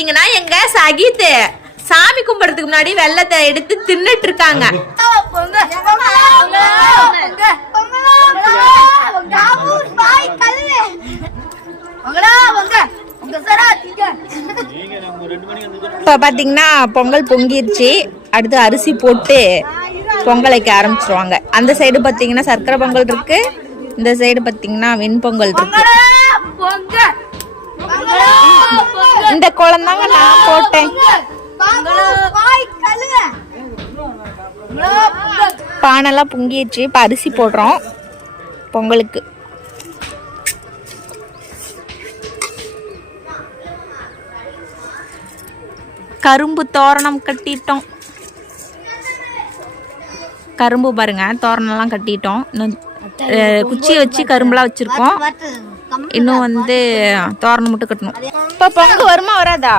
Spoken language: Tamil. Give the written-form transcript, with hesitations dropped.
பாத்தீங்கன்னா எங்க சகித் சாமி கும்பிடுறதுக்கு முன்னாடி வெள்ளத்தை எடுத்து தின்னுட்டு இருக்காங்க. இப்ப பாத்தீங்கன்னா பொங்கல் பொங்கிருச்சு. அடுத்து அரிசி போட்டு பொங்கல் வைக்க ஆரம்பிச்சிருவாங்க. அந்த சைடு பாத்தீங்கன்னா சர்க்கரை பொங்கல் இருக்கு, இந்த சைடு பாத்தீங்கன்னா வெண்பொங்கல் இருக்கு. இந்த குழந்தாங்க நான் போட்டேன். பானெல்லாம் பொங்கிடுச்சு. இப்ப அரிசி போடுறோம் பொங்கலுக்கு. கரும்பு தோரணம் கட்டிட்டோம். கரும்பு பாருங்க, தோரணம்லாம் கட்டிட்டோம். இன்னும் குச்சி வச்சு கரும்புலாம் வச்சிருக்கோம். இன்னும் வந்து தோரணம் மட்டும் கட்டணும். இப்ப பொங்கல் வருமா வராதா?